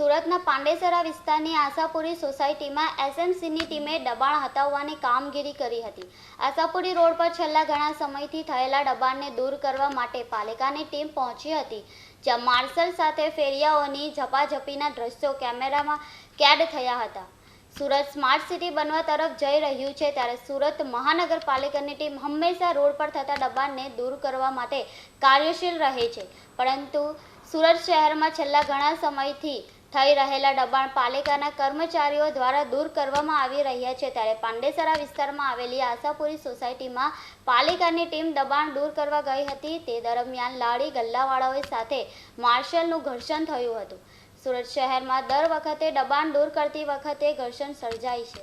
સુરતના પાંડેસરા વિસ્તારની આશાપુરી સોસાયટીમાં એસએમસીની ટીમે દબાણ હટાવવાની કામગીરી કરી હતી। આશાપુરી રોડ પર છેલ્લા ઘણા સમયથી થયેલા દબાણને દૂર કરવા માટે પાલિકાની ટીમ પહોંચી હતી, જ્યાં માર્શલ સાથે ફેરિયાઓની ઝપાઝપીના દ્રશ્યો કેમેરામાં કેદ થયા હતા। સુરત સ્માર્ટ સિટી બનવા તરફ જઈ રહ્યું છે, ત્યારે સુરત મહાનગરપાલિકાની ટીમ હંમેશા રોડ પર થતા દબાણને દૂર કરવા માટે કાર્યશીલ રહે છે, પરંતુ સુરત શહેરમાં છેલ્લા ઘણા સમયથી થઈ રહેલા દબાણ પાલિકાના કર્મચારીઓ દ્વારા દૂર કરવામાં આવી રહ્યા છે। ત્યારે પાંડેસરા વિસ્તારમાં આવેલી આશાપુરી સોસાયટીમાં પાલિકાની ટીમ દબાણ દૂર કરવા ગઈ હતી। તે દરમિયાન લાડી ગલ્લાવાળાઓ સાથે માર્શલનું ઘર્ષણ થયું હતું। સુરત શહેરમાં દર વખતે દબાણ દૂર કરતી વખતે ઘર્ષણ સર્જાય છે।